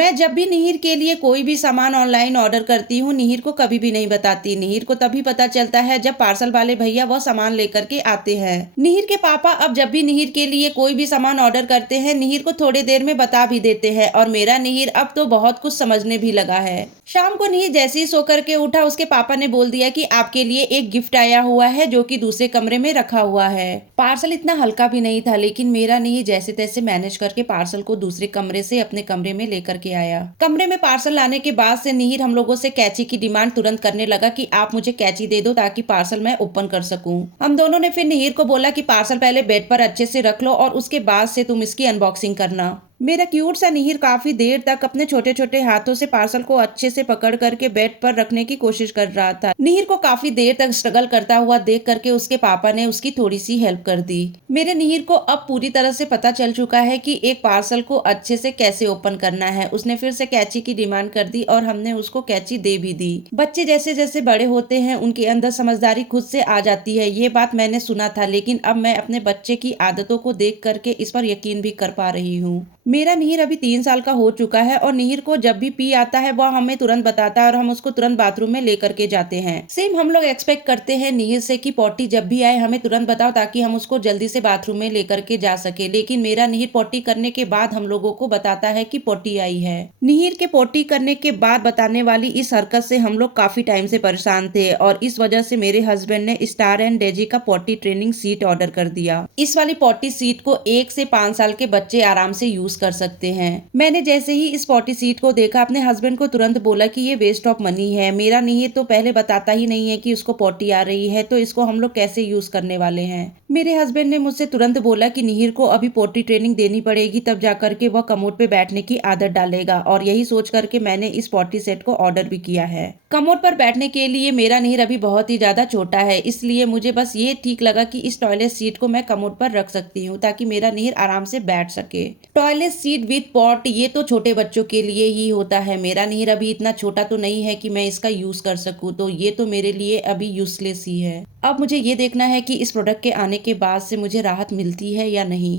मैं जब भी निहिर के लिए कोई भी सामान ऑनलाइन ऑर्डर करती हूँ, निहिर को कभी भी नहीं बताती। निहिर को तभी पता चलता है जब पार्सल वाले भैया वह सामान लेकर के आते हैं। निहिर के पापा अब जब भी निहिर के लिए कोई भी सामान ऑर्डर करते हैं, निहिर को थोड़ी देर में बता भी देते हैं और मेरा निहिर अब तो बहुत कुछ समझने भी लगा है। शाम को निहिर जैसे ही सो करके उठा, उसके पापा ने बोल दिया कि आपके लिए एक गिफ्ट आया हुआ है जो कि दूसरे कमरे में रखा हुआ है। पार्सल इतना हल्का भी नहीं था, लेकिन मेरा निहिर जैसे तैसे मैनेज करके पार्सल को दूसरे कमरे से अपने कमरे में लेकर के आया। कमरे में पार्सल लाने के बाद से निहिर हम लोगों से कैंची की डिमांड तुरंत करने लगा कि आप मुझे कैंची दे दो ताकि पार्सल मैं ओपन कर सकूं। हम दोनों ने फिर निहिर को बोला कि पार्सल पहले बेड पर अच्छे से रख लो और उसके बाद से तुम इसकी अनबॉक्सिंग करना। मेरा क्यूट सा निहिर काफी देर तक अपने छोटे छोटे हाथों से पार्सल को अच्छे से पकड़ करके बेड पर रखने की कोशिश कर रहा था। निहिर को काफी देर तक स्ट्रगल करता हुआ देख करके उसके पापा ने उसकी थोड़ी सी हेल्प कर दी। मेरे निहिर को अब पूरी तरह से पता चल चुका है कि एक पार्सल को अच्छे से कैसे ओपन करना है। उसने फिर से कैंची की डिमांड कर दी और हमने उसको कैंची दे भी दी। बच्चे जैसे जैसे बड़े होते हैं उनके अंदर समझदारी खुद से आ जाती है, ये बात मैंने सुना था, लेकिन अब मैं अपने बच्चे की आदतों को देख करके इस पर यकीन भी कर पा रही हूँ। मेरा निहिर अभी 3 साल का हो चुका है और निहिर को जब भी पी आता है वह हमें तुरंत बताता है और हम उसको तुरंत बाथरूम में लेकर के जाते हैं। सेम हम लोग एक्सपेक्ट करते हैं निहिर से कि पॉटी जब भी आए हमें तुरंत बताओ ताकि हम उसको जल्दी से बाथरूम में लेकर के जा सके, लेकिन मेरा निहिर पॉटी करने के बाद हम लोगों को बताता है कि पॉटी आई है। निहिर के पॉटी करने के बाद बताने वाली इस हरकत से हम लोग काफी टाइम से परेशान थे और इस वजह से मेरे हस्बैंड ने स्टार एंड डेजी का पॉटी ट्रेनिंग सीट ऑर्डर कर दिया। इस वाली पॉटी सीट को 1 से 5 साल के बच्चे आराम से यूज कर सकते हैं। मैंने जैसे ही इस पॉटी सीट को देखा, अपने हस्बैंड को तुरंत बोला कि ये वेस्ट ऑफ मनी है। मेरा निहिर तो पहले बताता ही नहीं है कि उसको पॉटी आ रही है, तो इसको हम लोग कैसे यूज करने वाले हैं। मेरे हस्बैंड ने मुझसे तुरंत बोला कि निहिर को अभी पॉटी ट्रेनिंग देनी पड़ेगी, तब जाकर के वह कमोड पे बैठने की आदत डालेगा, और यही सोच करके मैंने इस पॉटी सेट को ऑर्डर भी किया है। कमोड पर बैठने के लिए मेरा निहिर अभी बहुत ही ज्यादा छोटा है, इसलिए मुझे बस ये ठीक लगा कि इस टॉयलेट सीट को मैं कमोड पर रख सकती हूँ ताकि मेरा निहिर आराम से बैठ सके। टॉयलेट सीट विद पॉट ये तो छोटे बच्चों के लिए ही होता है। मेरा निहिर अभी इतना छोटा तो नहीं है कि मैं इसका यूज कर सकूं, तो ये तो मेरे लिए अभी यूजलेस ही है। अब मुझे ये देखना है कि इस प्रोडक्ट के आने के बाद से मुझे राहत मिलती है या नहीं।